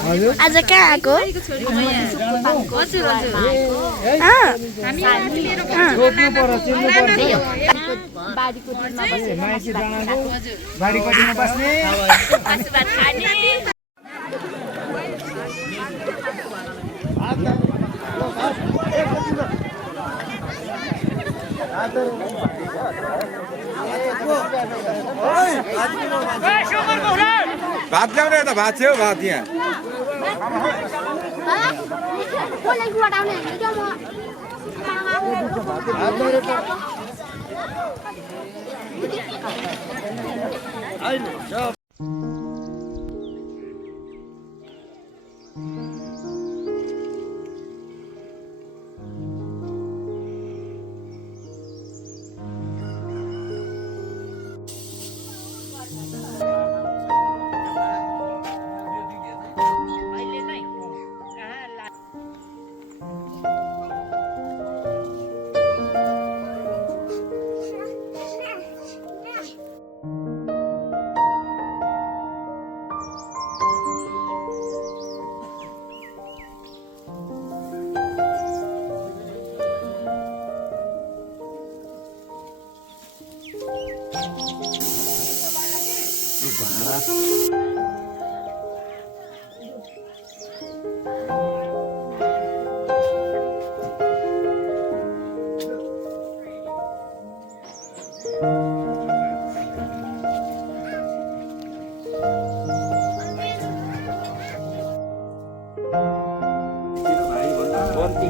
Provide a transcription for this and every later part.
आज कहाँ आएको बारीपट्टिमा बस्ने भात ल्याउने त भात थियो भात यहाँ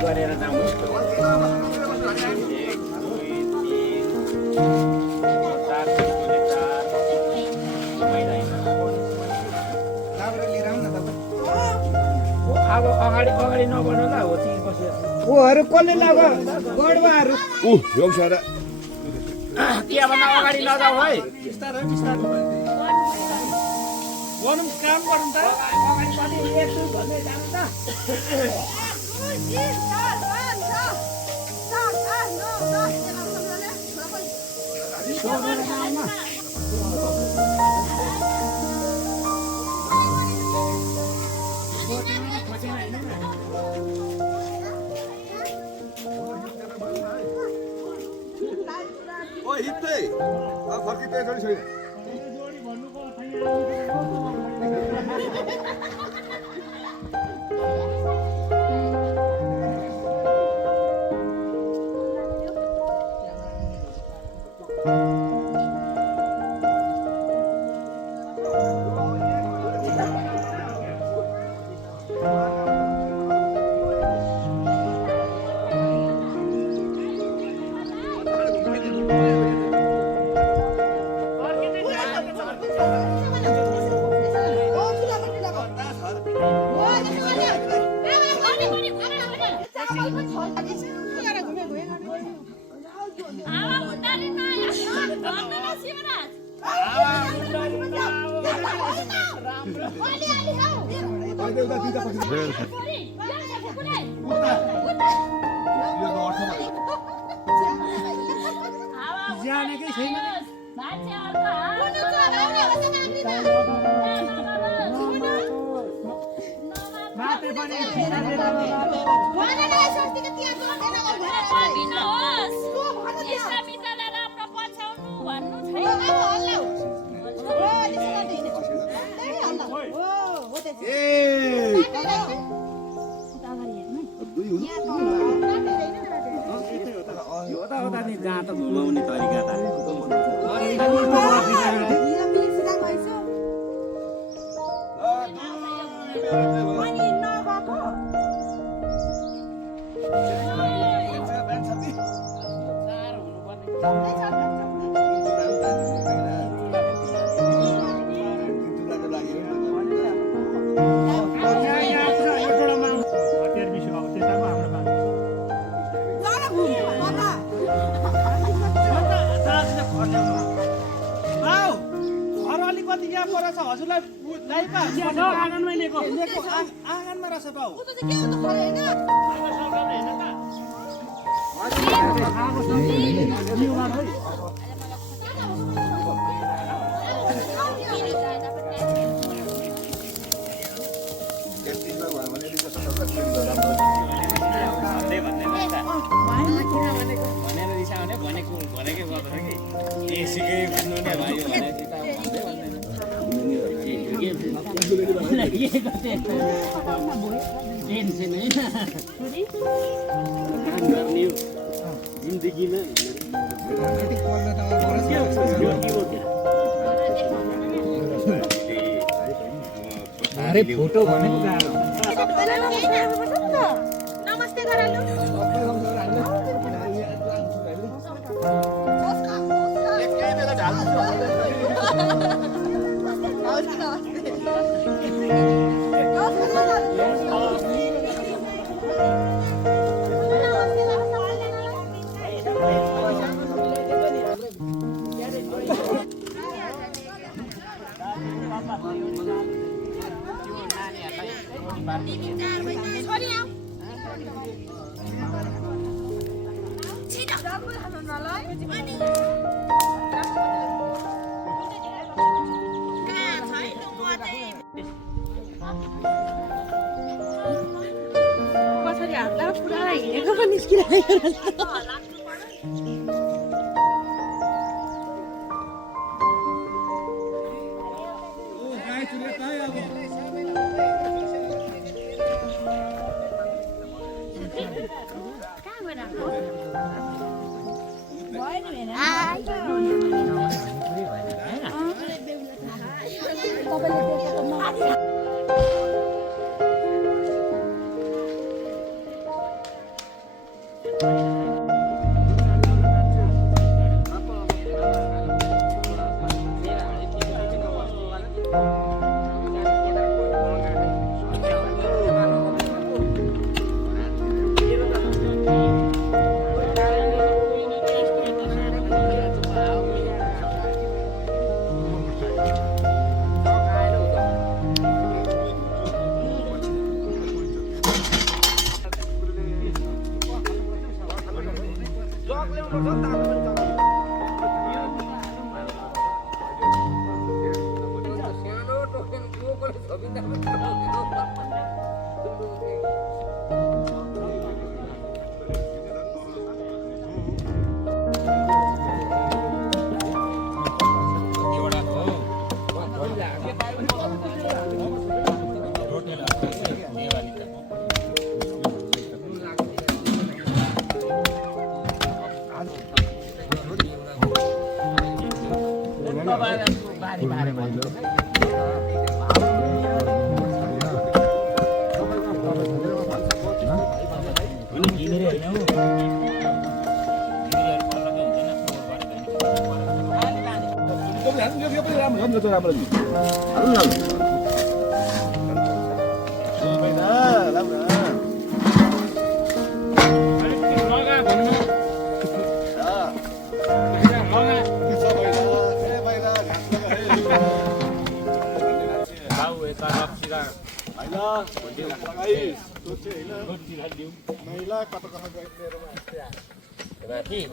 गरेर जाउँ अब अगाडि अगाडि नबन्नु ल हो ती बसेर ओहरु कसले लाग गडवाहरु यो सारा त्यहाँभन्दा अगाडि नजाऊ है बिस्तारै बिस्तारै गर्नु काम गर्नु त अगाडि कति एक दुई भन्दै जानु त ओ हित्ते आ फर्किते छोडी छोडी जहाँ त घुमाउने तरिका त आँगनमै लिएको आँगनमा रहेछ बाउ अरे फोटो भनेको नमस्ते गरालु कसरी हाल्दा पुरा हिँडेको पनि निस्किरहेको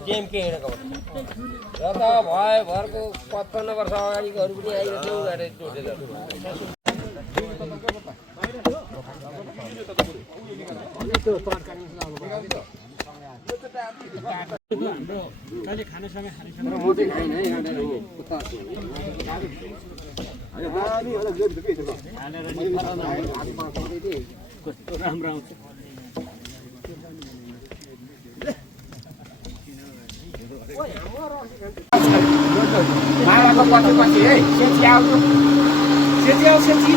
गेम के हिँडेको र त भयो घरको 55 वर्ष अगाडिकोहरू पनि आइरहेको गाडी जोडेर राम्रो आउँछ मालाको पछि है सेची आउँछ सेची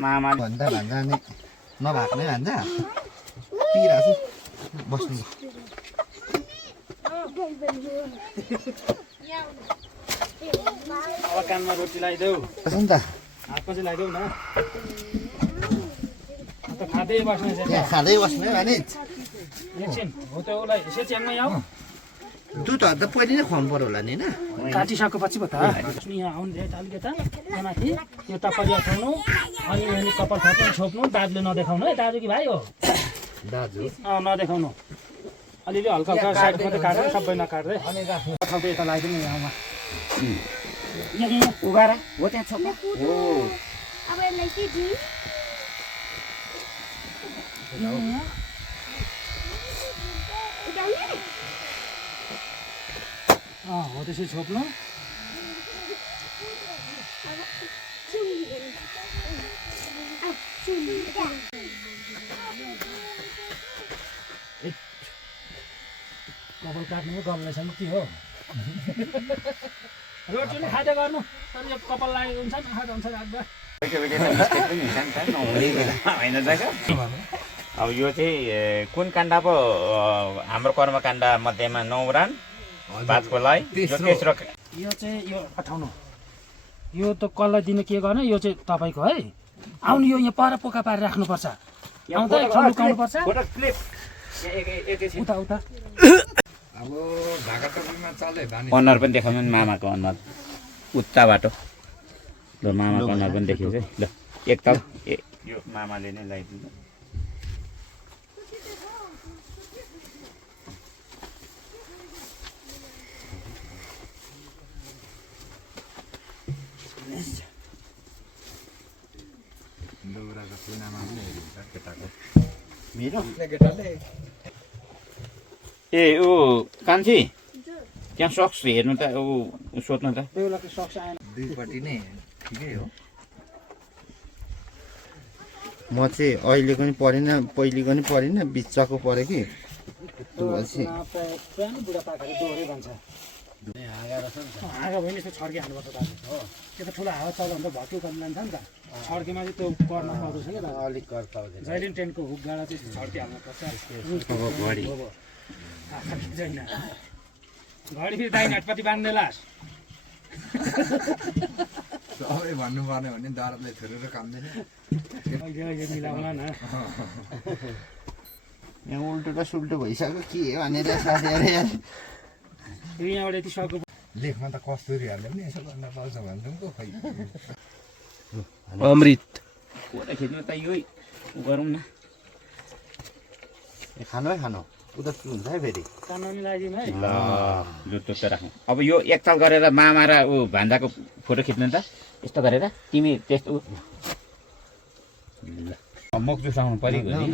मामा भन्दा नि नभएको नै भन्छ पिरहेको छु बस्नु अब कानमा रोटी लगाइदेऊ नि त हातको चाहिँ लगाइदेऊ न त खाँदै बस्नु खाँदै बस्नु है भने एकछिन हो त उसलाई सेच्याङमै आऊ दुधहरू त पहिले नै खुवाउनु पर्यो होला नि होइन काटिसके पछि पो त यहाँ आउनु धेरै अलिकता यहाँ माथि यो टप्परिया खाउनु अनि यहाँ कपाल खानु छोप्नु दाजुले नदेखाउनु है दाजु कि भाइ हो दाजु नदेखाउनु अलिअलि हल्का हल्का साइड मात्रै काटेर सबै नकाट्दै ठाउँ यता लगाइदिनु यहाँमा उगाएर हो त्यहाँ छोप्नु हो अब यसलाई के दिउँ हो त्यसै छोप्नु कपाल काट्नु पो गर्नु रहेछ के हो रोटी नै खाँदै गर्नु तर यो कपाल लागेको हुन्छ नखाएको हुन्छ राख्दा अब यो चाहिँ कुन काण्ड पो हाम्रो कर्मकाण्ड मध्येमा 9 रान 5 को लाई तेस्रो यो चाहिँ यो पठाउनु यो त कसलाई दिने के गर्ने यो चाहिँ तपाईँको है आउनु यो यहाँ पर पोका पारेर राख्नुपर्छ आउँदा एकछिन लुकाउनुपर्छ उता उता अब ढाका टोपीमा चले धानी अनुहार पनि देखाउनु नि मामाको अनुहार उता बाटो ल मामाको अनुहार पनि देखियो है ल एकताल यो मामाले नै लगाइदिनु दौराको सुनामा पनि हेरिन्छ केटाको मेरो केटाले ए ऊ कान्छी त्यहाँ सक्स हेर्नु त ऊ सोध्नु त बेहुलाको सक्स आएन दुईपट्टि नै ठिकै हो म चाहिँ अहिलेको नि परेन पहिलेको नि परेन बिचको पऱ्यो कि पुरानो बुढापाकाले दोहोरे भन्छ हाँगा भयो नि यस्तो छड्के हाल्नुपर्छ दाजु हो त्यो त ठुलो हावा चल्यो भने त भक्यो गर्नु जान्छ नि त छड्केमा चाहिँ त्यो गर्न पाउँदैछ क्या दाजु अलिक कर पाउँदैन जहिले ट्रेनको हुक गाडा चाहिँ छड्के हाल्नुपर्छ घडी घडी फेरि दाहिने हातपट्टि बाँध्ने लास सबै भन्नुपर्ने भने दरबले छोडेर कामदैन अहिले मिलाउला न यहाँ उल्टो र सुल्टो भइसक्यो के भनेर साथीहरू यार फेरि यहाँबाट यति सक्यो लेखमा त कस्तुरीहरूले पनि यसो गर्न पाउँछ भन्छौँ त खै अमृत फोटो खिच्नु त यही गरौँ न खानु है खानु उता के हुन्छ है फेरि कानुनी लगाइदिउँ है ल लुटो त राखौँ अब यो एकताल गरेर मामा र ऊ भान्जाको फोटो खिच्नु त यस्तो गरेर तिमी त्यस्तो ल मुख जुसाउनु पऱ्यो नि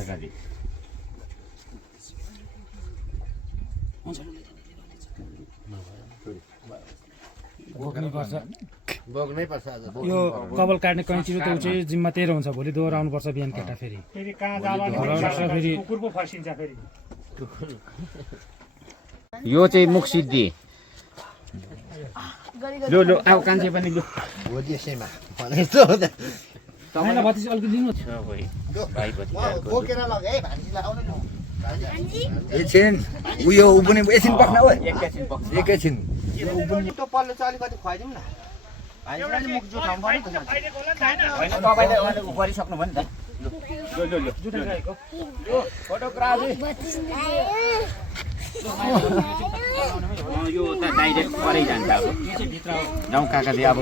अगाडि बग्नै पर्छ आज यो कपाल काट्ने कैँची त चाहिँ जिम्मा तेरो हुन्छ भोलि दोहोऱ्याउनु पर्छ बिहान केटा फेरि फेरि यो चाहिँ मुख सिद्धि लु लु अब कान्छे पनि लु हो त्यसैमा भनेको तपाईँलाई भतिज अलिकति दिनु बोकेर लग है भान्जीलाई आउनु न एकछिन उयो ऊ पनि एकछिन पख्न हो एकैछिन पक्ष एकैछिन त्यो पल्लो चाहिँ अलिकति खुवाइदिउँ न भान्जीलाई मुख जुठाउनु पर्यो नि त होइन तपाईँले उ गरिसक्नु भयो नि त लु लु लु लु फोटोग्राफी यो त डाइरेक्ट परै जान्छ अब जाउँ काकाले अब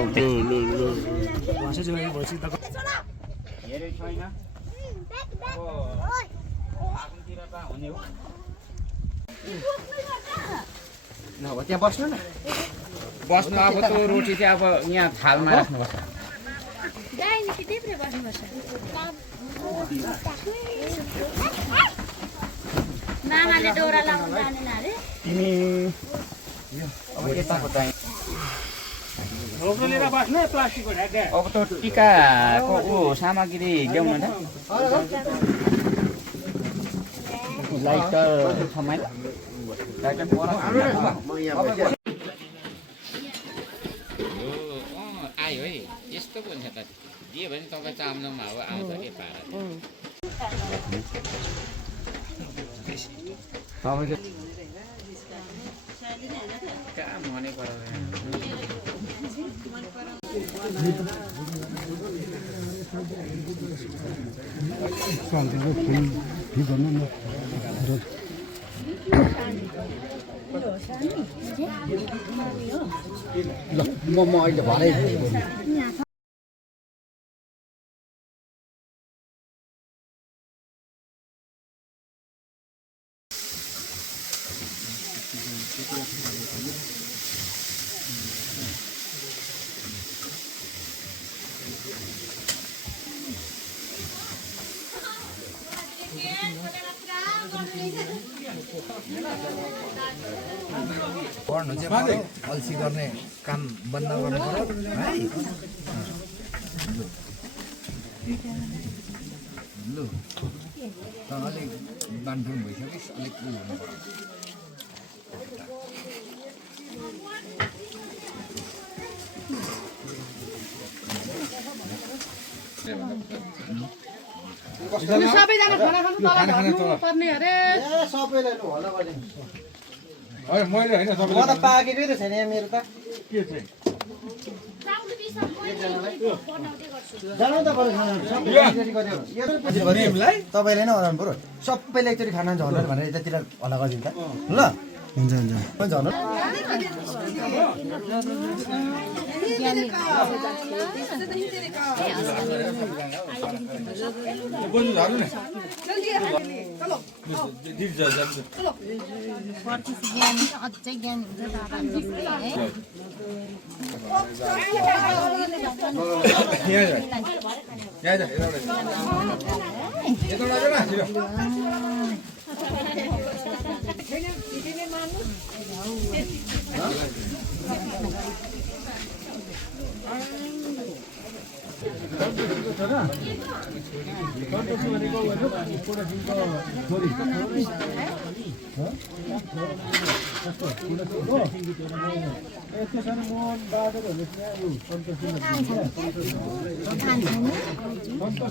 हेरे छैन आफूतिर त हुने हो नभए त्यहाँ बस्नु न बस्नु अब त्यो रोटी चाहिँ अब यहाँ थालमा राख्नुपर्छ मामाले डोरा लाउनु जानेन अरे तिमी अब यताको चाहिँ रोक्नु लिएर बस्नु प्लास्टिकको ढ्याक अब त टिकाको ऊ सामग्री ल्याउनु त लाइटर समय लाइटर आयो है यस्तो पो हुन्छ त दियो भने तपाईँ चाम्लोमा अब आउँछ के पारा कहाँ मनै म अहिले भरे पढ्नु चाहिँ पढ्यो, अल्छी गर्ने काम बन्द गर्नु पर्यो है। लु त अलिक बान्ठुन भइसक्योस्, अलिक उ हुनु पर्यो। सबैजना खाना खानु तल झर्नु पर्ने अरे सबैलाई लु होला भने होइन मैले होइन म सबैले त पाकेकै त छैन मेरो त के चाहिँ जानु त पर्यो खाना सबैले गरियो तपाईँले नै हराउनु पर्यो सबैले एकचोटि खाना झर्नु भनेर यतातिर हल्ला गरिदिनु त ल हुन्छ हुन्छ झर्नु बोल्नु झार्नु नि अझै ज्ञान हुन्छ है यहाँ जा यता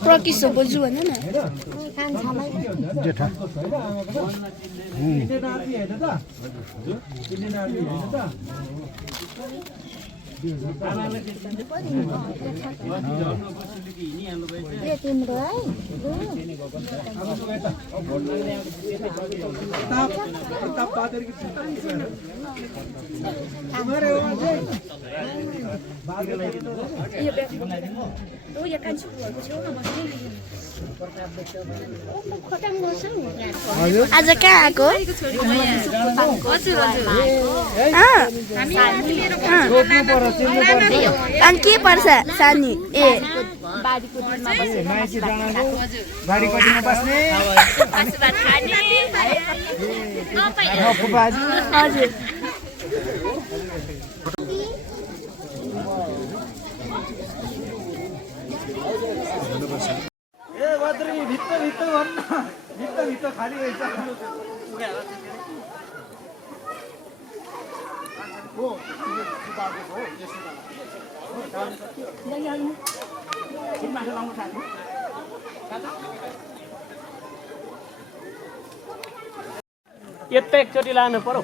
प्रकिसो बोल्छु भन न तिम्रो है आज कहाँ आएको अनि के पर्छ सानी ए बारीपट्टिमा बस्ने हजुर ए बद्री भित्र भित्र भन्न भित्र भित्र खाली रहेछ यता एकचोटि लानु पर्यो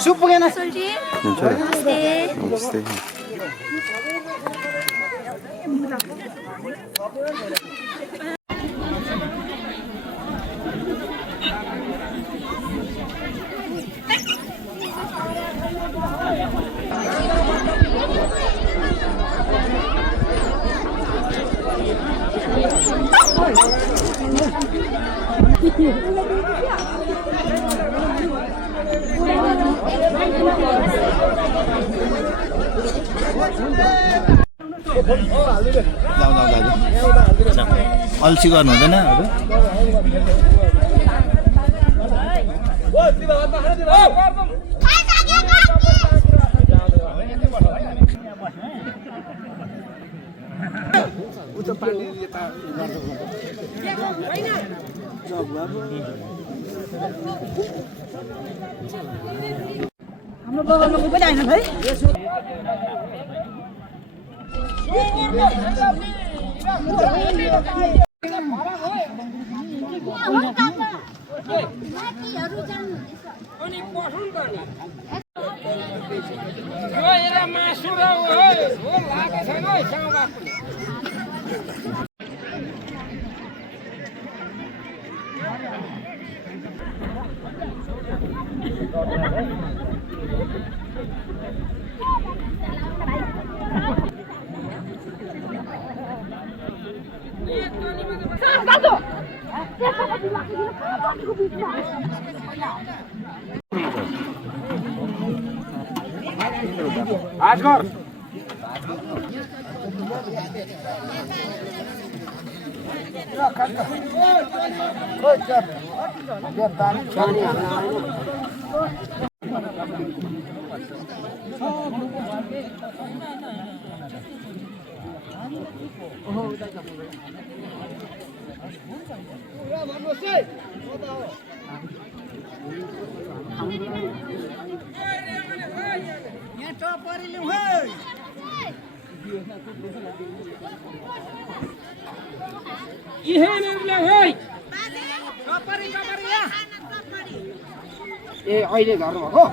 सुप पुगेन अल्छी गर्नु हुँदैन हाम्रो बगलमा को पनि आएन भाइ मासु र हो लागेको छैन है साउमा आजगर ए अहिले घरमा हो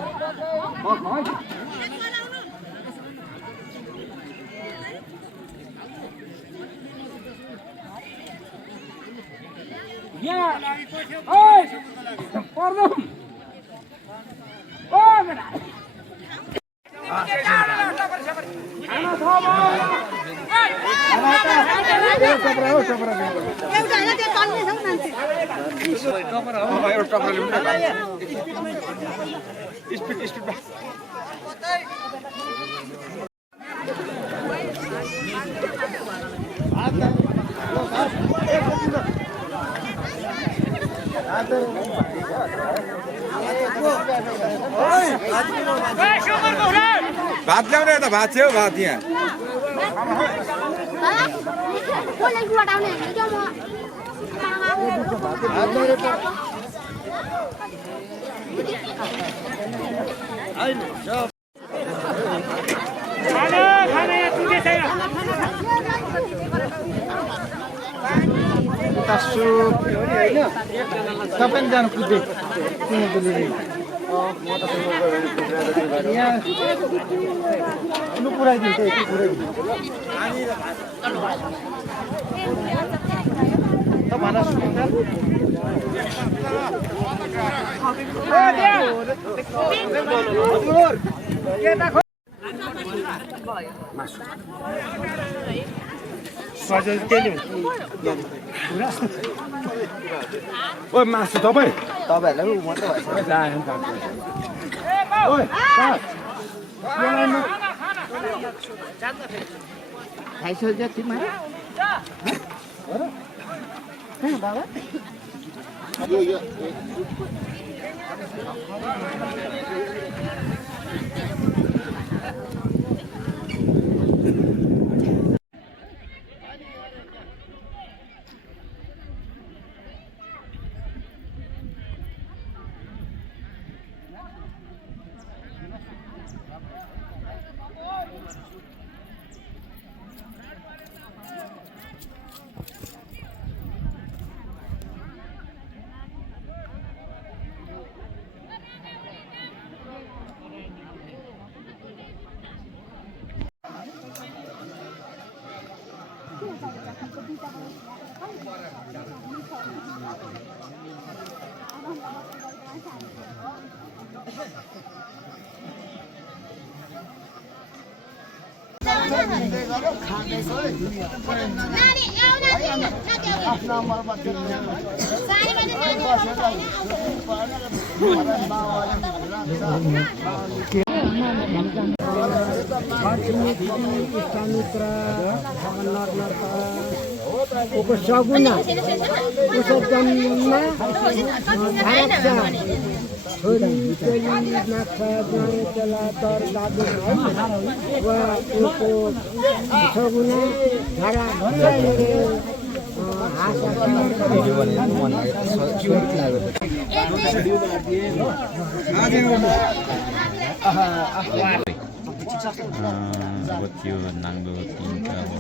भात ल्याउने त भात छेउ भात यहाँ तपाईँ जानु कुद्दै लु पुऱ्याइदिन्छ यति पुऱ्याइदिन्छ ओ मासु तपाईँ तपाईँहरूलाई मात्रै खाइसक्यो जति मारे बाबा उपसगुना उपजन्ममा छोरी चेली नाक्सा ज्वाइँ चेला तर दादु वा उनको सगुना झाडा अब त्यो नाङ्लो तिन त अब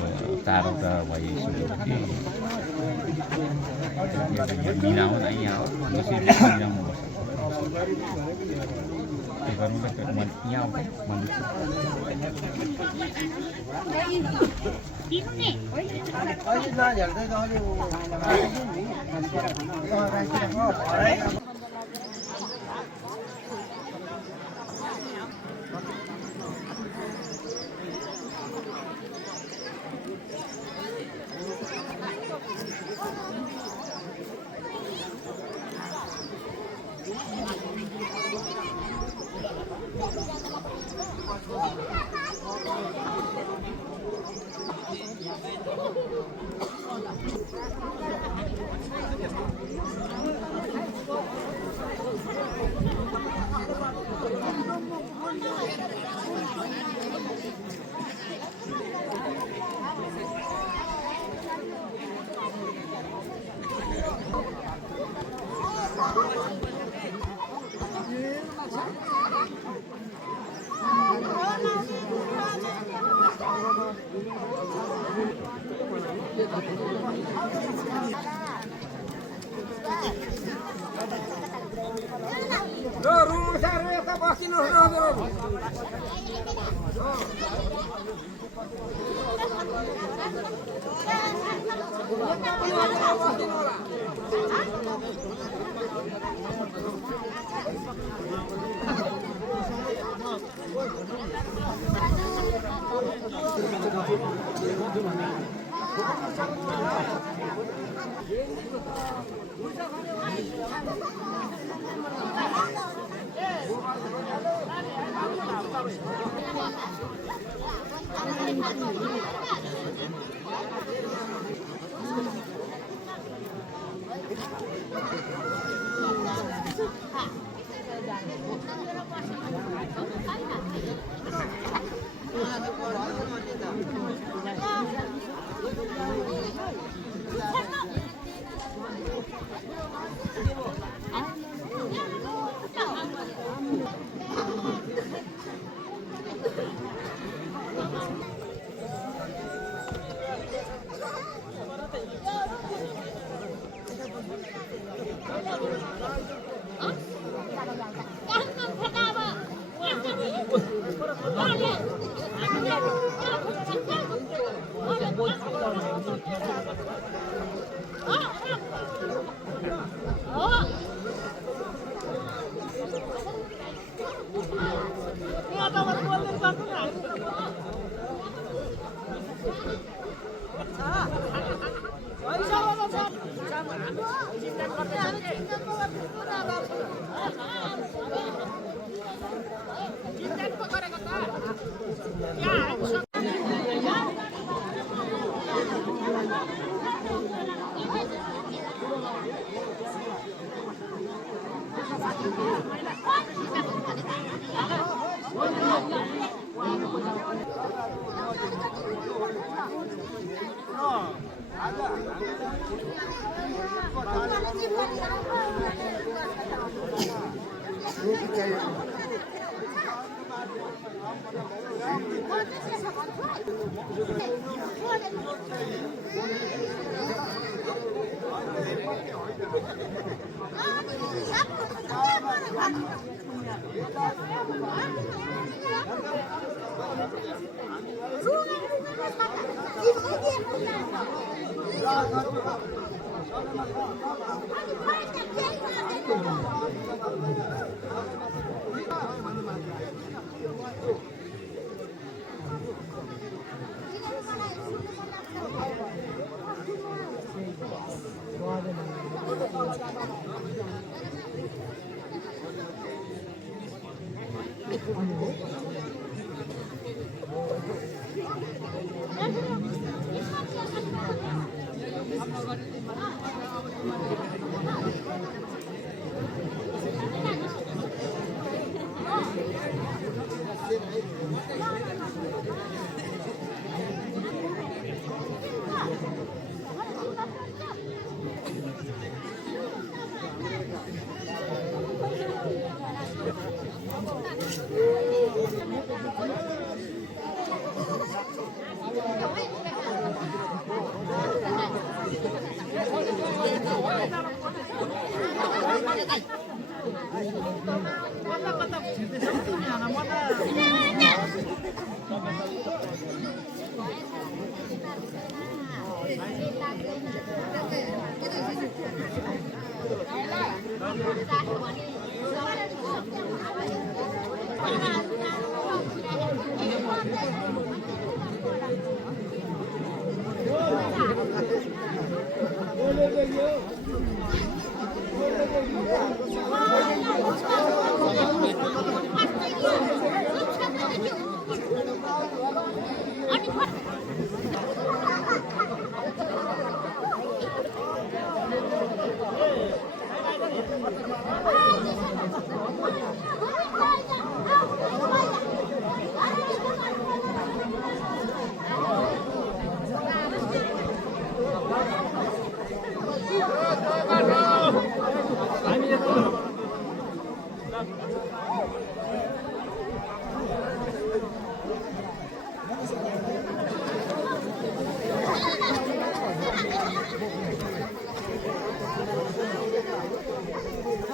टाढो त भइसक्यो मिलाउँ न यहाँ कसरी मिलाउनुपर्छ त्यो गर्नु यहाँ आउँछ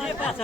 के पाछ